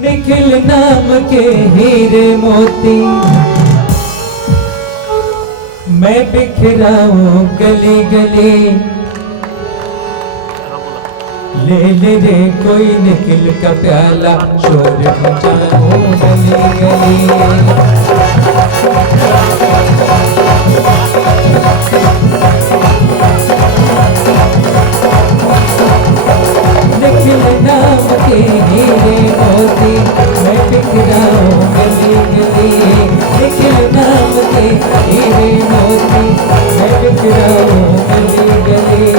निखिल नाम के हीरे मोती मैं बिखराऊं गली गली। ले ले रे कोई निखिल का प्याला शोर मचाऊं गली गली। निखिल नाम के हीरे मोती मैं बिखराऊं गली गली। निखिल नाम के हीरे मोती मैं बिखराऊं गली गली।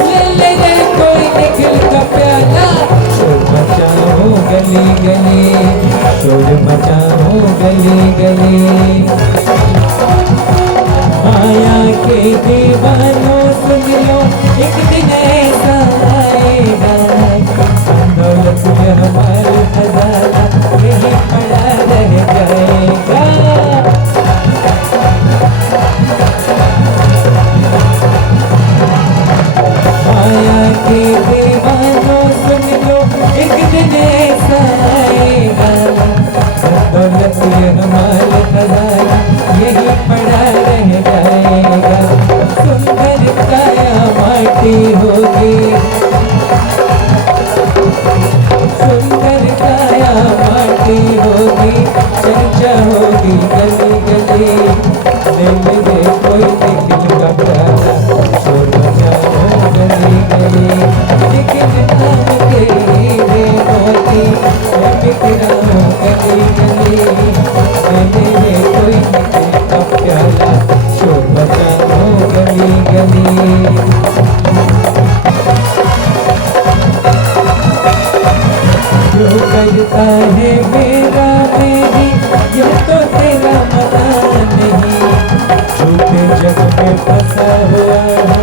ले ले रे कोई निखिल का प्याला शोर मचाऊं गली गली। शोर मचाऊं गली गली। माया के दीवानों सुन लो एक दिन ऐसा आएगा दौलत में हमारा खजाना यही पड़ा रह जाएगा। माया के दीवानों सुन लो एक दिन ऐसा आएगा दौलत में हमारा खजाना यही पड़ा रह जाएगा। सुंदर काया माटी होगी सुंदर काया माटी होगी चर्चा होगी गली गली। ले ले कोई निखिल का प्याला शोर मचाओ गली गली। निखिल नाम के हीरे मोती मैं बिखराऊं गली गली। ले ले कोई निखिल का प्याला शोर मचाओ गली गली। जो करता है मेरा मेरी ये तो तेरा मना नहीं। झूठे जग में फंसा हुआ है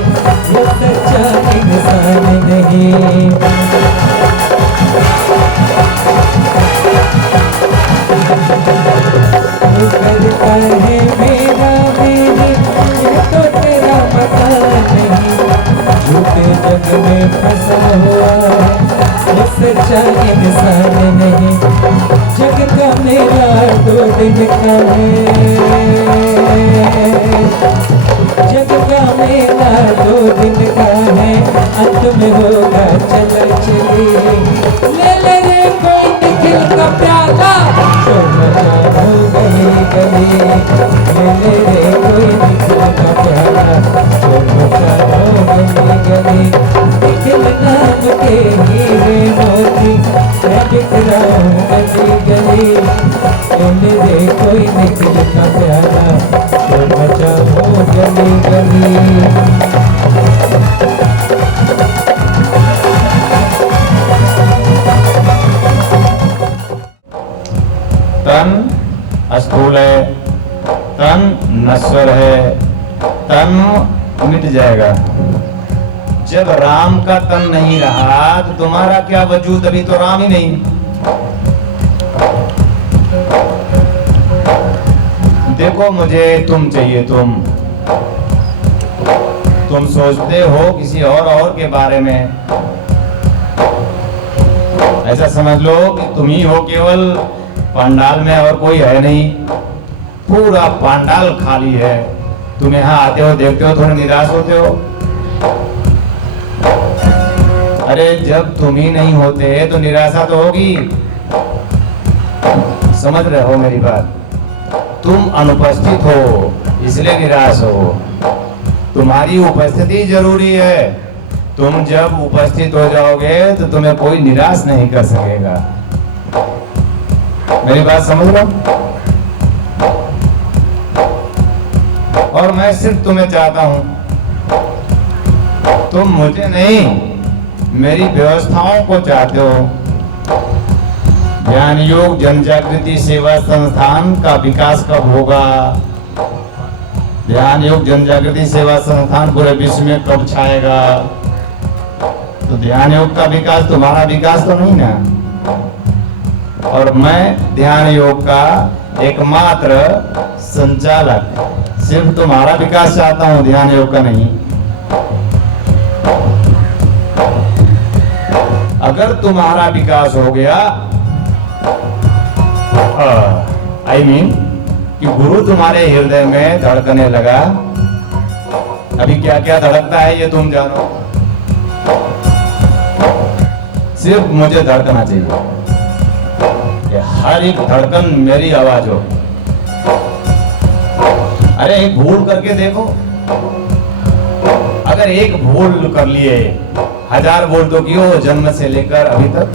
ये सच्चा इंसान नहीं। जो करता है मेरा मेरी ये तो तेरा मना नहीं। झूठे जग में फंसा हुआ है सच्चा इंसान नहीं। जग का मेला 2 दिन का है जग का मेला 2 दिन का है अंत में होगा चला चली। ले ले रे कोई निखिल का प्याला शोर मचाओ गली गली। ले ले रे कोई निखिल का प्याला शोर मचाओ गली गली। निखिल नाम के हीरे मोती मैं बिखराऊं गली गली। ले रे कोई निखिल का प्याला शोर मचाओ गली गली। तन स्थूल है, तन नश्वर है, तन मिट जाएगा। जब राम का तन नहीं रहा तो तुम्हारा क्या वजूद, अभी तो राम ही नहीं। देखो मुझे तुम चाहिए, तुम सोचते हो किसी और के बारे में। ऐसा समझ लो कि तुम ही हो केवल पंडाल में और कोई है नहीं। पूरा पंडाल खाली है। तुम यहाँ आते हो देखते हो थोड़े निराश होते हो। अरे जब तुम ही नहीं होते तो निराशा तो होगी। समझ रहे हो मेरी बात? तुम अनुपस्थित हो इसलिए निराश हो। तुम्हारी उपस्थिति जरूरी है। तुम जब उपस्थित हो जाओगे तो तुम्हें कोई निराश नहीं कर सकेगा। मेरी बात समझ लो। और मैं सिर्फ तुम्हें चाहता हूं, तुम मुझे नहीं मेरी व्यवस्थाओं को चाहते हो। ज्ञान योग जन जागृति सेवा संस्थान का विकास कब होगा? ध्यान योग जन जागृति सेवा संस्थान पूरे विश्व में कब छाएगा? तो ध्यान योग का विकास तुम्हारा विकास तो नहीं ना। और मैं ध्यान योग का एकमात्र संचालक, सिर्फ तुम्हारा विकास चाहता हूं, ध्यान योग का नहीं। अगर तुम्हारा विकास हो गया आई मीन कि गुरु तुम्हारे हृदय में धड़कने लगा। अभी क्या क्या धड़कता है ये तुम जानो, सिर्फ मुझे धड़कना चाहिए। ये हर एक धड़कन मेरी आवाज हो। अरे एक भूल करके देखो, अगर एक भूल कर लिए, 1000 भूल तो किए हो जन्म से लेकर अभी तक,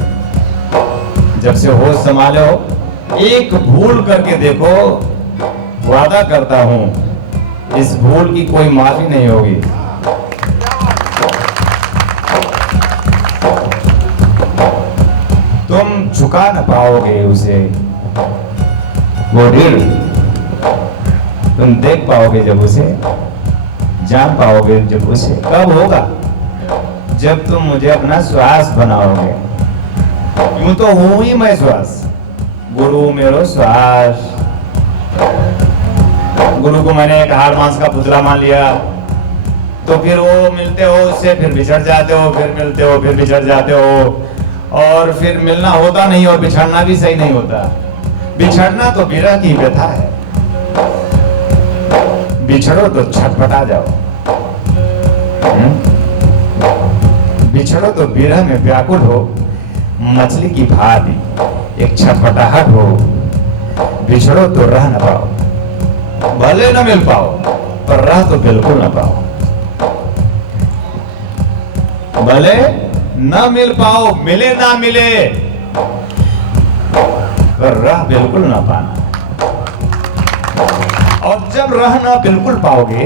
जब से होश संभाले हो, एक भूल करके देखो, वादा करता हूं इस भूल की कोई माफी नहीं होगी। तुम झुका न पाओगे उसे, वो ऋण तुम देख पाओगे जब उसे, जान पाओगे जब उसे। कब होगा? जब तुम मुझे अपना श्वास बनाओगे। यूं तो हूं ही मैं श्वास, गुरु मेरो श्वास। गुरु को मैंने एक हाड़ मांस का पुतला मान लिया, तो फिर वो मिलते हो उससे, फिर बिछड़ जाते हो, फिर मिलते हो, फिर बिछड़ जाते हो, और फिर मिलना होता नहीं और बिछड़ना भी सही नहीं होता। बिछड़ना तो विरह की व्यथा है, बिछड़ो तो छटपटा जाओ। बिछड़ो तो विरह में व्याकुल हो, मछली की भांति एक छटपटाहट हो। बिछड़ो तो रह न पाओ, भले न मिल पाओ पर रह तो बिल्कुल न पाओ। भले न मिल पाओ, मिले ना मिले, पर रह बिल्कुल ना पाना। और जब रहना बिल्कुल पाओगे,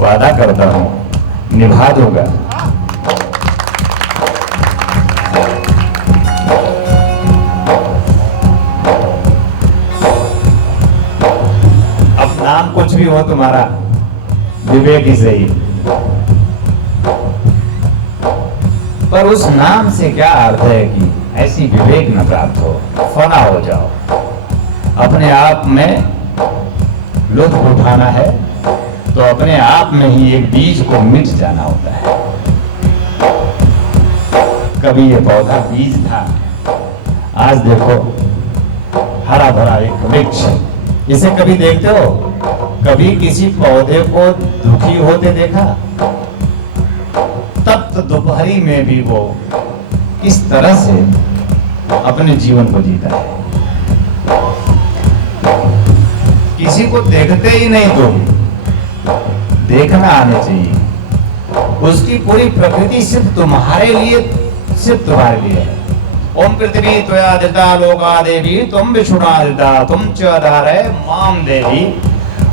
वादा करता हूं निभा दूंगा। अब नाम कुछ भी हो तुम्हारा, विवेक ही सही, पर उस नाम से क्या अर्थ है कि ऐसी विवेक न प्राप्त हो, फना हो जाओ। अपने आप में लुत्फ उठाना है तो अपने आप में ही एक बीज को मिट जाना होता है। कभी ये पौधा बीज था, आज देखो हरा भरा एक वृक्ष। इसे कभी देखते हो? कभी किसी पौधे को दुखी होते देखा? तब तो दोपहरी में भी वो किस तरह से अपने जीवन को जीता है। किसी को देखते ही नहीं, तुम देखना आने चाहिए। उसकी पूरी प्रकृति सिर्फ तुम्हारे लिए, सिर्फ तुम्हारे लिए है। ओम पृथ्वी त्वयादिता लोका देवी त्वं विष्णुनादिता तुम च धारय माम देवी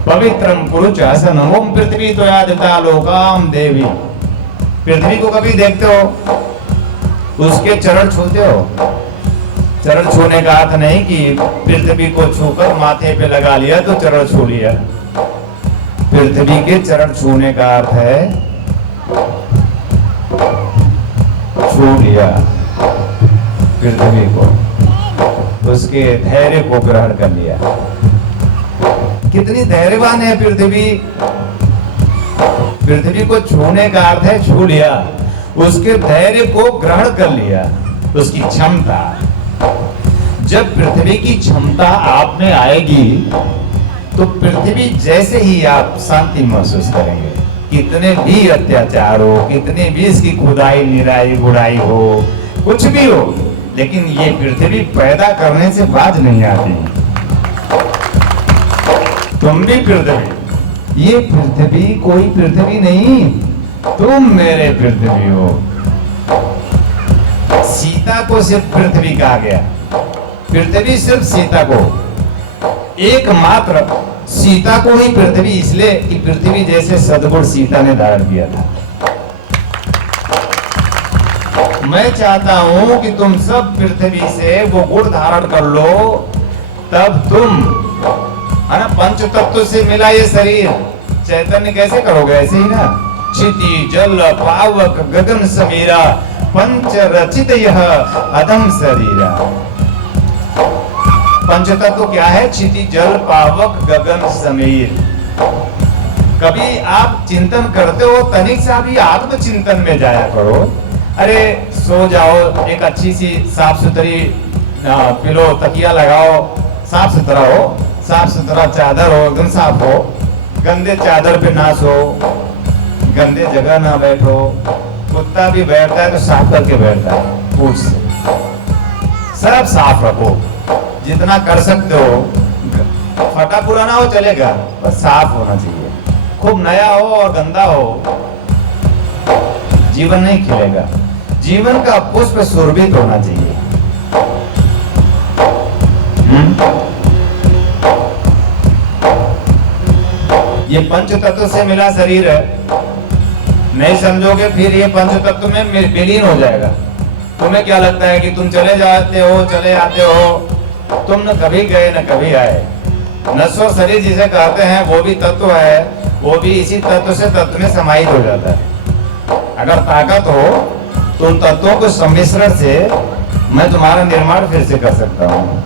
पवित्रम कुरु च आसनम। ओम पृथ्वी त्वयादिता लोकाम देवी। पृथ्वी को कभी देखते हो? उसके चरण छूते हो? चरण छूने का अर्थ नहीं कि पृथ्वी को छूकर माथे पे लगा लिया तो चरण छू लिया। पृथ्वी के चरण छूने का अर्थ है छू लिया पृथ्वी को, उसके धैर्य को ग्रहण कर लिया। कितनी धैर्यवान है पृथ्वी। पृथ्वी को छूने का अर्थ है छू लिया, उसके धैर्य को ग्रहण कर लिया, उसकी क्षमता। जब पृथ्वी की क्षमता आप में आएगी तो पृथ्वी जैसे ही आप शांति महसूस करेंगे। कितने भी अत्याचार हो, कितने भी इसकी खुदाई निराई गुड़ाई हो, कुछ भी हो, लेकिन ये पृथ्वी पैदा करने से बाज नहीं आती। तुम भी पृथ्वी, ये पृथ्वी कोई पृथ्वी नहीं, तुम मेरे पृथ्वी हो। सीता को सिर्फ पृथ्वी कहा गया, पृथ्वी सिर्फ सीता को, एकमात्र सीता को ही पृथ्वी, इसलिए कि पृथ्वी जैसे सद्गुण सीता ने धारण किया था। मैं चाहता हूं कि तुम सब पृथ्वी से वो गुण धारण कर लो, तब तुम, है ना, पंच तत्व से मिला ये शरीर, चैतन्य कैसे करोगे? ऐसे ही ना, क्षिति जल पावक गगन समीरा पंच रचित यह अधम शरीरा। पंचतत्व क्या है? क्षिति जल पावक गगन समीर। कभी आप चिंतन करते हो? तनिक सा भी आत्मचिंतन में जाया करो। अरे सो जाओ, एक अच्छी सी साफ सुथरी पिलो तकिया लगाओ, साफ सुथरा हो, साफ सुथरा चादर हो, एकदम साफ हो, गंदे चादर पे ना सो, गंदे जगह ना बैठो। कुत्ता भी बैठता है तो साफ करके बैठता है, पूछ से सब साफ रखो जितना कर सकते हो। फटा पुराना हो चलेगा, पर साफ होना चाहिए। खूब नया हो और गंदा हो, जीवन नहीं खिलेगा। जीवन का पुष्प सुरभित होना चाहिए। ये पंच तत्व से मिला शरीर है, नहीं समझोगे फिर ये पंच तत्व में विलीन हो जाएगा। तुम्हें क्या लगता है कि तुम चले जाते हो, चले आते हो, तुम न कभी गए न कभी आए। नश्वर शरीर जिसे कहते हैं वो भी तत्व है, वो भी इसी तत्व से तत्व में समाहित हो जाता है। अगर ताकत हो तो उन तत्वों के सम्मिश्रण से मैं तुम्हारा निर्माण फिर से कर सकता हूँ।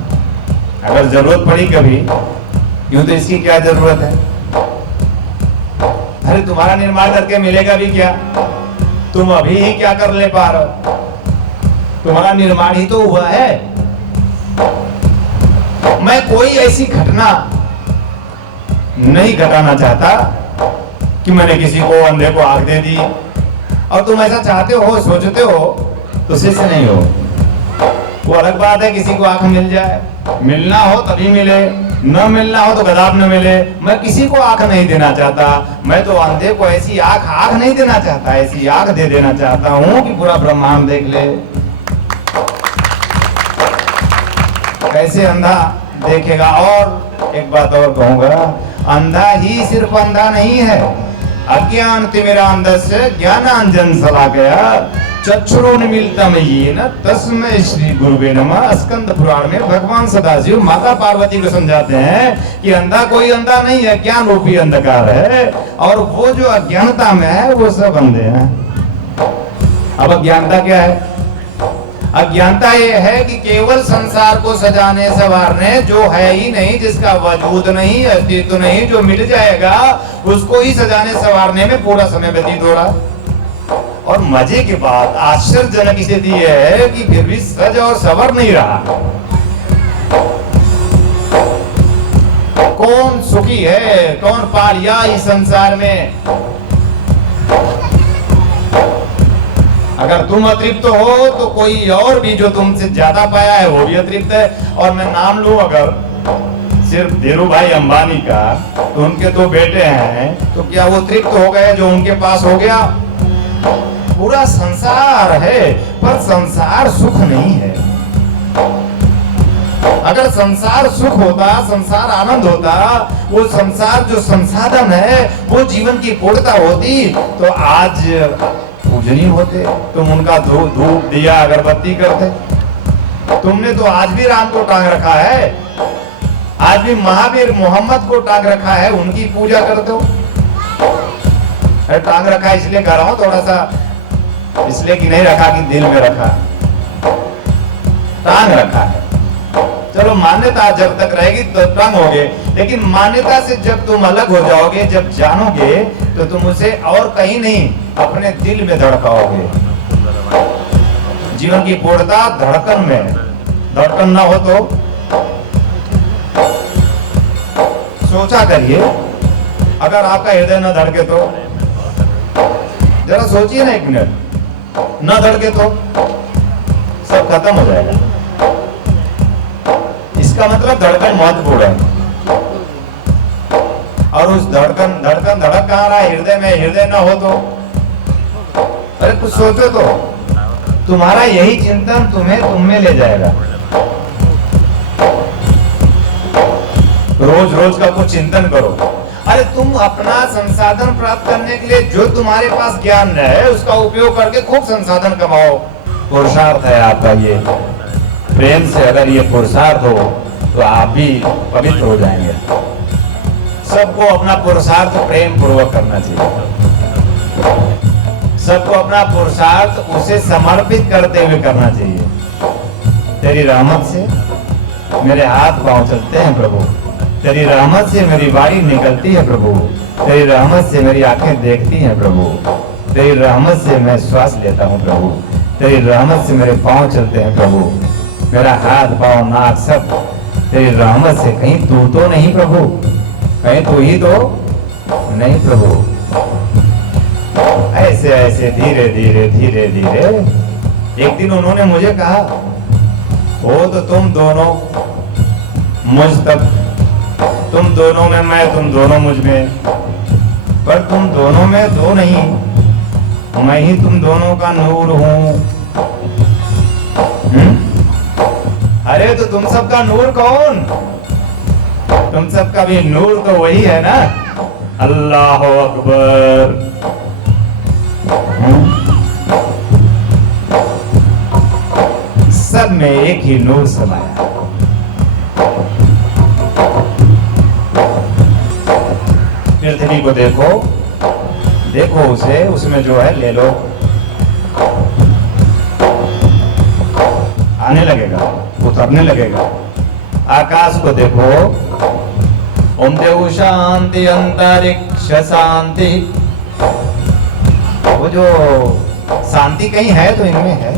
अगर जरूरत पड़ी कभी, यूं तो इसकी क्या जरूरत है। अरे तुम्हारा निर्माण करके मिलेगा भी क्या, तुम अभी ही क्या कर ले पा रहे हो। तुम्हारा निर्माण ही तो हुआ है। मैं कोई ऐसी घटना नहीं घटाना चाहता कि मैंने किसी को अंधे को आंख दे दी, और तुम ऐसा चाहते हो, सोचते हो तो शिष्य नहीं हो। वो अलग बात है, किसी को आंख मिल जाए, मिलना हो तभी मिले, न मिलना हो तो गदाब न मिले। मैं किसी को आंख नहीं देना चाहता। मैं तो अंधे को ऐसी आंख नहीं देना चाहता, ऐसी आंख दे देना चाहता हूं कि पूरा ब्रह्मांड देख ले। कैसे अंधा देखेगा। और एक बात और कहूंगा, अंधा ही सिर्फ अंधा नहीं है, अज्ञान तिमिरांधस्य ज्ञानांजन शलाकया चक्षुरुन्मीलितम् येन तस्मै श्री गुरुवे नमः। स्कंद पुराण में भगवान सदाशिव माता पार्वती को समझाते हैं कि अंधा कोई अंधा नहीं है, ज्ञान रूपी अंधकार है, और वो जो अज्ञानता में है वो सब अंधे हैं। अब अज्ञानता क्या है? अज्ञानता ये है कि केवल संसार को सजाने संवारने, जो है ही नहीं, जिसका वजूद नहीं, अस्तित्व नहीं, जो मिट जाएगा, उसको ही सजाने संवारने में पूरा समय व्यतीत हो रहा। और मजे की बात, आश्चर्यजनक स्थिति यह है कि फिर भी सज और सवर नहीं रहा। कौन सुखी है, कौन पा लिया इस संसार में? अगर तुम अतृप्त हो तो कोई और भी जो तुमसे ज्यादा पाया है वो भी अतृप्त है। और मैं नाम लूं अगर सिर्फ धीरू भाई अंबानी का, तो उनके 2 बेटे हैं, तो क्या वो तृप्त हो गए जो उनके पास हो गया? पूरा संसार है, पर संसार सुख नहीं है। अगर संसार सुख होता, संसार आनंद होता, वो संसार जो संसाधन है वो जीवन की पूर्णता होती, तो आज पूजनीय होते। तुम उनका धूप दिया अगरबत्ती करते। तुमने तो आज भी राम को टांग रखा है, आज भी महावीर मोहम्मद को टांग रखा है, उनकी पूजा करते हो। अरे टांग रखा है इसलिए कह रहा हूं, थोड़ा सा इसलिए कि नहीं रखा कि दिल में रखा, टांग रखा है। चलो मान्यता जब तक रहेगी तो टांगोगे, लेकिन मान्यता से जब तुम अलग हो जाओगे, जब जानोगे, तो तुम उसे और कहीं नहीं अपने दिल में धड़काओगे। जीवन की पूर्णता धड़कन में, धड़कन ना हो तो सोचा करिए, अगर आपका हृदय न धड़के तो जरा सोचिए ना, 1 मिनट न धड़के तो सब खत्म हो जाएगा। इसका मतलब धड़कन महत्वपूर्ण है। और उस धड़कन धड़क कहाँ रहा है? हृदय में। हृदय ना हो तो अरे कुछ सोचो तो, तुम्हारा यही चिंतन तुम्हें तुम में ले जाएगा। रोज रोज का कुछ चिंतन करो। अरे तुम अपना संसाधन प्राप्त करने के लिए जो तुम्हारे पास ज्ञान है उसका उपयोग करके खूब संसाधन कमाओ। पुरुषार्थ है आपका ये। प्रेम से अगर ये पुरुषार्थ हो तो आप भी पवित्र हो जाएंगे। सबको अपना पुरुषार्थ प्रेम पूर्वक करना चाहिए। सबको अपना पुरुषार्थ उसे समर्पित करते हुए करना चाहिए। तेरी रहमत से मेरे हाथ पांव चलते हैं प्रभु, तेरी रहमत से मेरी वाणी निकलती है प्रभु, तेरी रहमत से मेरी आंखें देखती हैं प्रभु, तेरी रहमत से मैं श्वास लेता हूँ प्रभु, तेरी रहमत से मेरे पांव चलते हैं प्रभु। मेरा हाथ पाँव नाक सब तेरी रहमत से, कहीं तू तो नहीं प्रभु, कहीं तू ही तो नहीं प्रभु। ऐसे ऐसे धीरे धीरे धीरे धीरे एक दिन उन्होंने मुझे कहा, वो तो तुम दोनों मुझ तक, तुम दोनों में मैं, तुम दोनों मुझ में, पर तुम दोनों में दो नहीं, मैं ही तुम दोनों का नूर हूं। अरे तो तुम सबका नूर कौन? तुम सबका भी नूर तो वही है ना, अल्लाह अकबर। सब में एक ही नूर समाया। पृथ्वी को देखो, देखो उसे, उसमें जो है ले लो, आने लगेगा, उतरने लगेगा। आकाश को देखो, ओम देव शांति अंतरिक्ष शांति, वो जो शांति कहीं है तो इनमें है।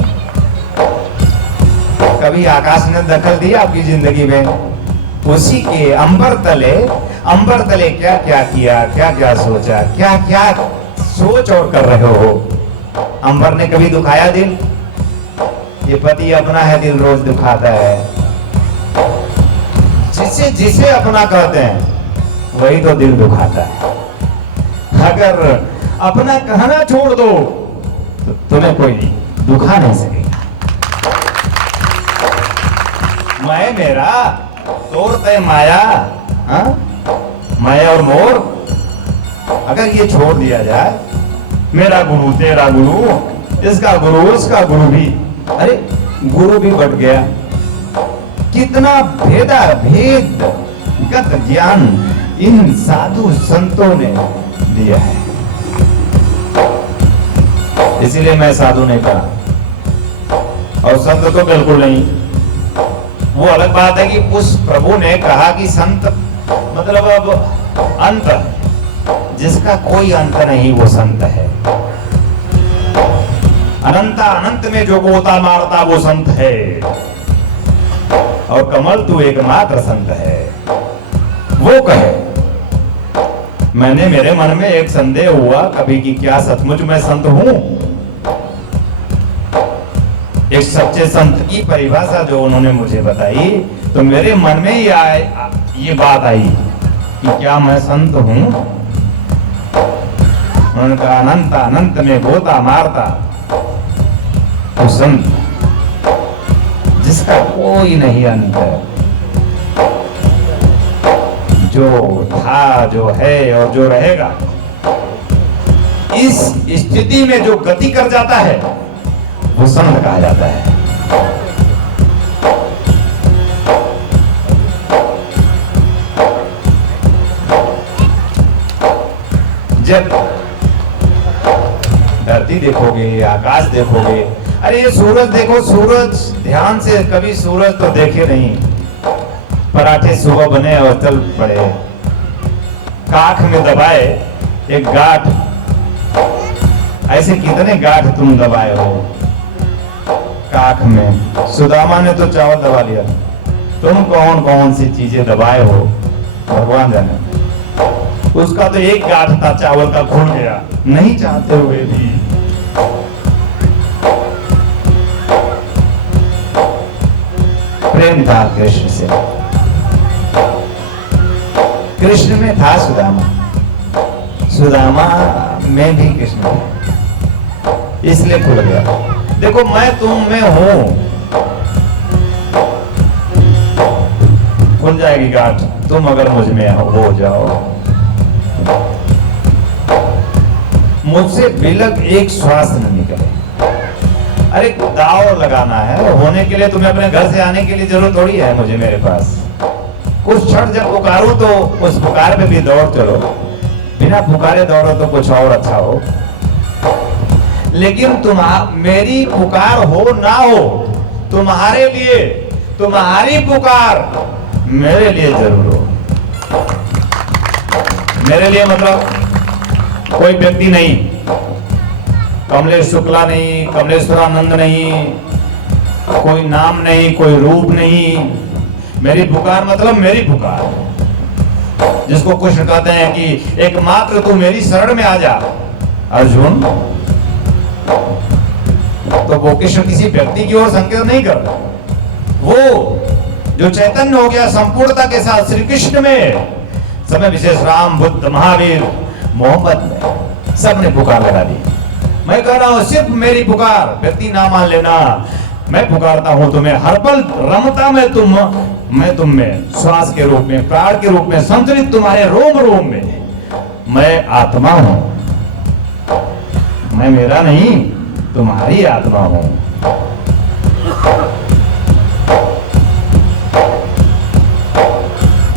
कभी आकाश ने दखल दिया आपकी जिंदगी में? उसी के अंबर तले क्या क्या किया, क्या क्या सोचा, क्या क्या सोच और कर रहे हो। अंबर ने कभी दुखाया दिल? ये पति अपना है, दिल रोज दुखाता है। जिसे जिसे अपना कहते हैं वही तो दिल दुखाता है। अगर अपना कहना छोड़ दो तो तुम्हें कोई दुखा नहीं सकेगा। मैं मेरा तोड़ते माया, हाँ? मैं और मोर, अगर ये छोड़ दिया जाए, मेरा गुरु तेरा गुरु, इसका गुरु उसका गुरु भी, अरे गुरु भी बढ़ गया। कितना भेदगत ज्ञान इन साधु संतों ने दिया है। इसीलिए मैं साधु नहीं कहा और संत तो बिल्कुल नहीं। वो अलग बात है कि उस प्रभु ने कहा कि संत मतलब अब अंत, जिसका कोई अंत नहीं वो संत है। अनंता अनंत में जो गोता मारता वो संत है, और कमल तू एकमात्र संत है। वो कहे, मैंने मेरे मन में एक संदेह हुआ कभी कि क्या सचमुच मैं संत हूं? एक सच्चे संत की परिभाषा जो उन्होंने मुझे बताई, तो मेरे मन में ये बात आई कि क्या मैं संत हूं? उन्होंने कहा, अनंत अनंत में गोता मारता तो संत, जिसका कोई नहीं अंत, जो था, जो है और जो रहेगा, इस स्थिति में जो गति कर जाता है वो संत कहा जाता है। जब धरती देखोगे, आकाश देखोगे, अरे ये सूरज देखो, सूरज ध्यान से कभी सूरज तो देखे नहीं। पराठे सुबह बने और चल पड़े, काख में दबाए एक गांठ, ऐसे कितने गांठ तुम दबाए हो काख में। सुदामा ने तो चावल दबा लिया, तुम कौन कौन सी चीजें दबाए हो भगवान जाने। उसका तो एक गांठ था चावल का, खुल गया, नहीं चाहते हुए भी। प्रेम था कृष्ण से, कृष्ण में था सुदामा, सुदामा में भी कृष्ण था, इसलिए खुल गया। देखो मैं तुम में हूं, खुल जाएगी गांठ, तुम अगर मुझ में हो जाओ। मुझसे बिलक एक श्वास न निकले। अरे दाव लगाना है, होने के लिए तुम्हें अपने घर से आने के लिए जरूरत थोड़ी है मुझे मेरे पास। कुछ क्षण जब पुकारूं तो उस पुकार पे भी दौड़ चलो, बिना पुकारे दौड़ो तो कुछ और अच्छा हो। लेकिन मेरी पुकार हो ना हो, तुम्हारे लिए, तुम्हारी पुकार मेरे लिए जरूर हो। मेरे लिए मतलब कोई व्यक्ति नहीं, कमलेश शुक्ला नहीं, कमलेश्वरानंद नहीं, कोई नाम नहीं, कोई रूप नहीं। मेरी पुकार मतलब मेरी पुकार, जिसको कृष्ण कहते हैं कि एकमात्र तू मेरी शरण में आ जा अर्जुन। तो वो कृष्ण किसी व्यक्ति की ओर संकेत नहीं कर, वो जो चैतन्य हो गया संपूर्णता के साथ श्री कृष्ण में, समय विशेष राम, बुद्ध, महावीर, मोहम्मद में सबने पुकार लगा दी। मैं कह रहा हूं सिर्फ मेरी पुकार, व्यक्ति ना मान लेना। मैं पुकारता हूं तुम्हें, हर पल रमता मैं तुम में, श्वास के रूप में, प्राण के रूप में, संतरित तुम्हारे रोम रोम में। मैं आत्मा हूं, मैं मेरा नहीं, तुम्हारी आत्मा हूं।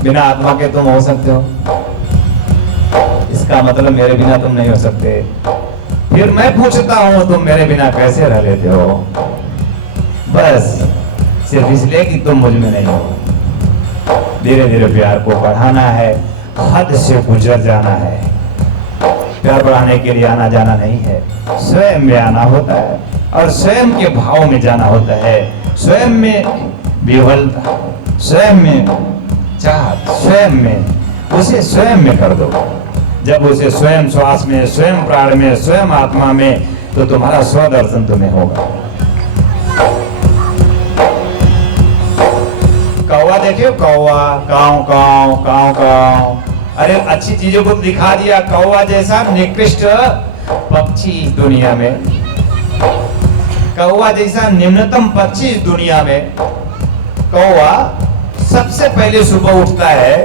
बिना आत्मा के तुम हो सकते हो, इसका मतलब मेरे बिना तुम नहीं हो सकते। फिर मैं पूछता हूं तुम मेरे बिना कैसे रह लेते हो? बस सिर्फ इसलिए कि तुम मुझ में नहीं हो। धीरे धीरे प्यार को बढ़ाना है, हद से गुजर जाना है। प्यार बढ़ाने के लिए आना जाना नहीं है, स्वयं में आना होता है और स्वयं के भाव में जाना होता है। स्वयं में विह्वलता, स्वयं में चाहत, स्वयं में, उसे स्वयं में कर दो। जब उसे स्वयं श्वास में, स्वयं प्राण में, स्वयं आत्मा में, तो तुम्हारा स्वदर्शन तुम्हें होगा। कौवा देखियो, कौवा काव काव काव काव, अरे अच्छी चीजों को दिखा दिया। कौवा जैसा निकृष्ट पक्षी दुनिया में, कौवा जैसा निम्नतम पक्षी इस दुनिया में। कौवा सबसे पहले सुबह उठता है,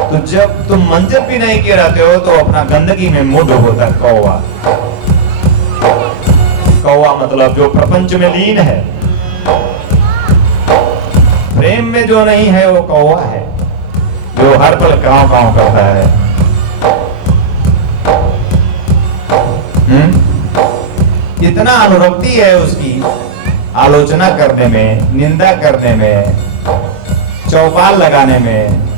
तो जब तुम मंजर भी नहीं के रहते हो तो अपना गंदगी में मुंह डुबोता है कौवा। कौवा मतलब जो प्रपंच में लीन है, प्रेम में जो नहीं है वो कौवा है, जो हर पल कांव कांव करता है। इतना अनुरक्ति है उसकी आलोचना करने में, निंदा करने में, चौपाल लगाने में।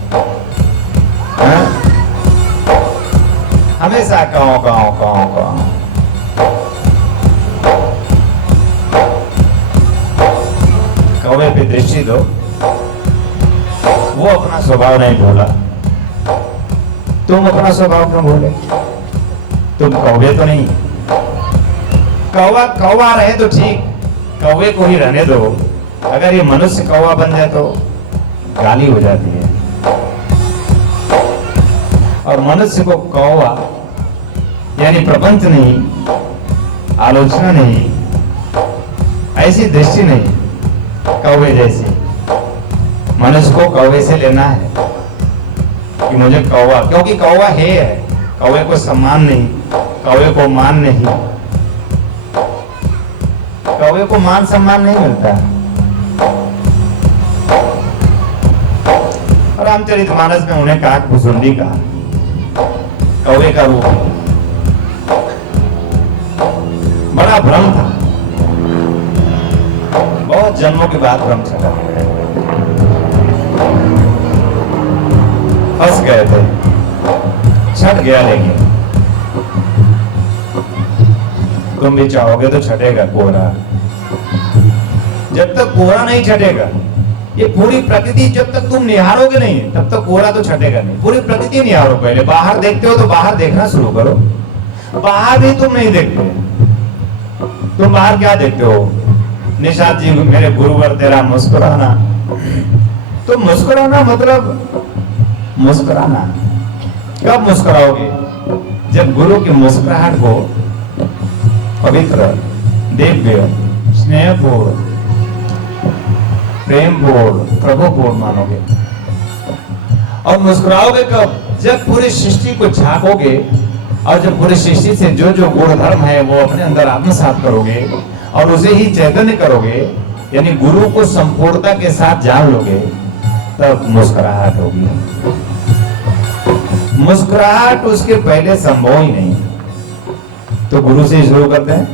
हमेशा कांव कांव कांव कांव। कौवे पे दृष्टि दो, वो अपना स्वभाव नहीं भूला, तुम अपना स्वभाव क्यों भूले? तुम कौवे तो नहीं। कौवा कौवा रहे तो ठीक, कौवे को ही रहने दो। अगर ये मनुष्य कौवा बन जाए तो गाली हो जाती है। और मनुष्य को कौवा यानी प्रपंच नहीं, आलोचना नहीं, ऐसी दृष्टि नहीं कौवे जैसी। मनुष्य को कौवे से लेना है कि मुझे कौवा, क्योंकि कौवा है, कौवे को सम्मान नहीं, कौवे को मान नहीं, कौवे को मान सम्मान नहीं मिलता। और रामचरितमानस में उन्हें काक भुसुंडी कहा, कौवे का रूप। बड़ा भ्रम था, बहुत जन्मों के बाद भ्रम चला, फंस गए थे, छट गया। लेकिन तुम भी चाहोगे तो छटेगा कोहरा। जब तक कोहरा नहीं छटेगा, ये पूरी प्रकृति जब तक तुम निहारोगे नहीं, तब तक कोहरा तो छटेगा नहीं। पूरी प्रकृति निहारो पहले। बाहर देखते हो तो बाहर देखना शुरू करो। बाहर भी तुम नहीं देखते, तुम बाहर क्या देखते हो? निषाद जी मेरे गुरुवर तेरा मुस्कुराना। तो मुस्कुराना मतलब मुस्कुराना। कब मुस्कुराओगे? जब गुरु की मुस्कुराहट को पवित्र, दिव्य, स्नेहपूर्ण, प्रेमपूर्ण, प्रभुपूर्ण मानोगे। और मुस्कुराओगे कब? जब पूरी सृष्टि को झांकोगे और जब पूरी सृष्टि से जो जो गुण धर्म है वो अपने अंदर आत्मसात करोगे और उसे ही चैतन्य करोगे, यानी गुरु को संपूर्णता के साथ जान लोगे, तब मुस्कुराहट होगी। मुस्कुराहट उसके पहले संभव ही नहीं। तो गुरु से शुरू करते हैं।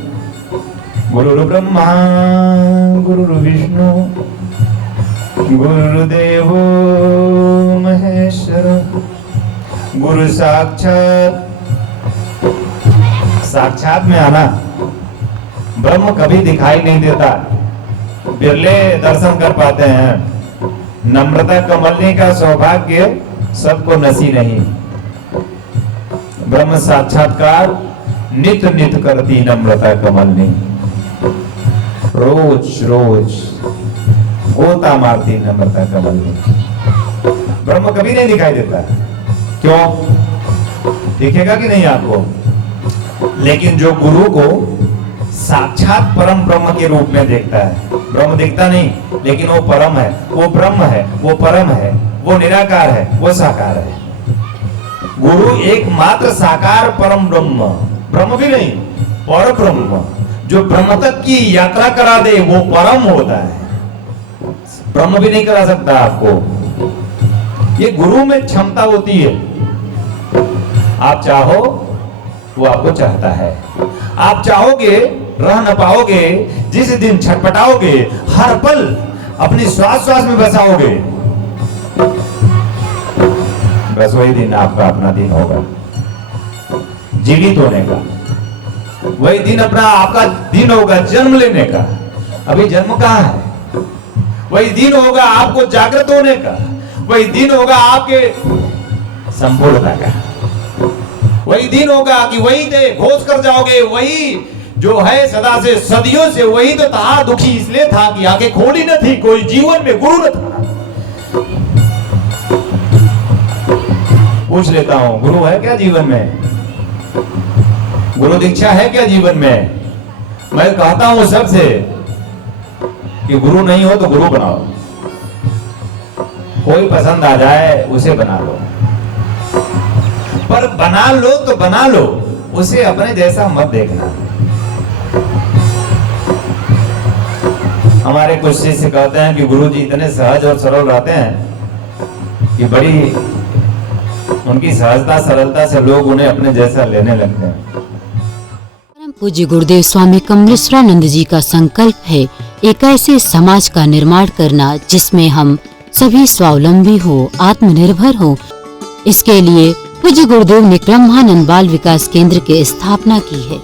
गुरु ब्रह्मा गुरु विष्णु गुरुदेव महेश्वर गुरु साक्षात। साक्षात में आना। ब्रह्म कभी दिखाई नहीं देता, बिरले दर्शन कर पाते हैं। नम्रता कमलनी का सौभाग्य सबको नसीब नहीं। ब्रह्म साक्षात्कार नित नित करती नम्रता कमलनी, रोज रोज गोता मारती नम्रता कमलनी। ब्रह्म कभी नहीं दिखाई देता, क्यों? दिखेगा कि नहीं आपको? लेकिन जो गुरु को साक्षात परम ब्रह्म के रूप में देखता है, ब्रह्म दिखता नहीं लेकिन वो परम है, वो ब्रह्म है, वो परम है, वो निराकार है, वो साकार है। गुरु एकमात्र साकार परम ब्रह्म, ब्रह्म भी नहीं, पर ब्रह्म, जो ब्रह्म तक की यात्रा करा दे वो परम होता है। ब्रह्म भी नहीं करा सकता आपको। ये गुरु में क्षमता होती है। आप चाहो वो आपको चाहता है, आप चाहोगे रह न पाओगे, जिस दिन छटपटाओगे हर पल अपनी श्वास श्वास में बसाओगे, बस वही दिन आपका अपना दिन होगा जीवित होने का। वही दिन अपना आपका दिन होगा जन्म लेने का। अभी जन्म कहाँ है? वही दिन होगा आपको जागृत होने का। वही दिन होगा आपके संपूर्णता का। वही दिन होगा कि वही थे घोष कर जाओगे, वही जो है सदा से सदियों से वही तो था। दुखी इसलिए था कि आंखें खोली न थी, कोई जीवन में गुरु न था। पूछ लेता हूं, गुरु है क्या जीवन में? गुरु दीक्षा है क्या जीवन में? मैं कहता हूं सबसे कि गुरु नहीं हो तो गुरु बनाओ। कोई पसंद आ जाए उसे बना लो, पर बना लो तो बना लो, उसे अपने जैसा मत देखना। हमारे कुछ शिष्य कहते हैं कि गुरुजी इतने सहज और सरल रहते हैं कि बड़ी उनकी सहजता सरलता से लोग उन्हें अपने जैसा लेने लगते हैं। परम पूज्य गुरुदेव स्वामी कमलेश्वरानंद जी का संकल्प है एक ऐसे समाज का निर्माण करना जिसमें हम सभी स्वावलंबी हो, आत्मनिर्भर हो। इसके लिए पूज्य गुरुदेव ने ब्रह्मानंद बाल विकास केंद्र की स्थापना की है।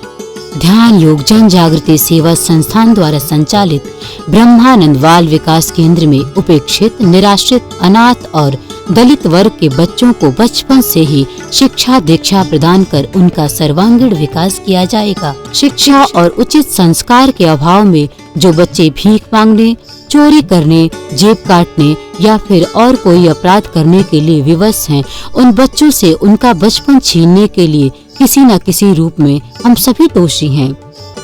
ध्यान योग जन जागृति सेवा संस्थान द्वारा संचालित ब्रह्मानंद बाल विकास केंद्र में उपेक्षित, निराश्रित, अनाथ और दलित वर्ग के बच्चों को बचपन से ही शिक्षा दीक्षा प्रदान कर उनका सर्वांगीण विकास किया जाएगा। शिक्षा और उचित संस्कार के अभाव में जो बच्चे भीख मांगने, चोरी करने, जेब काटने या फिर और कोई अपराध करने के लिए विवश हैं, उन बच्चों से उनका बचपन छीनने के लिए किसी न किसी रूप में हम सभी दोषी हैं।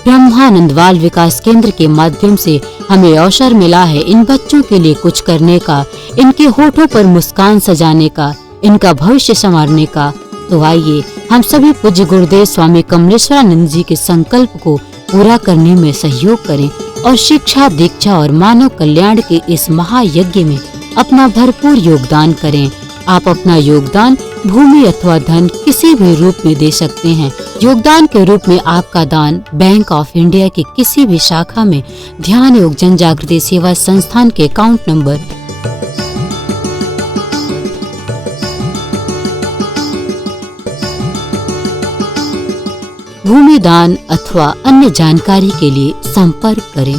ब्रह्मानंद बाल विकास केंद्र के माध्यम से हमें अवसर मिला है इन बच्चों के लिए कुछ करने का, इनके होठों पर मुस्कान सजाने का, इनका भविष्य संवारने का। तो आइए हम सभी पूज्य गुरुदेव स्वामी कमलेश्वरानंद जी के संकल्प को पूरा करने में सहयोग करें और शिक्षा दीक्षा और मानव कल्याण के इस महायज्ञ में अपना भरपूर योगदान करें। आप अपना योगदान भूमि अथवा धन किसी भी रूप में दे सकते हैं। योगदान के रूप में आपका दान बैंक ऑफ इंडिया की किसी भी शाखा में ध्यान योग जन जागृति सेवा संस्थान के अकाउंट नंबर भूमि दान अथवा अन्य जानकारी के लिए संपर्क करें।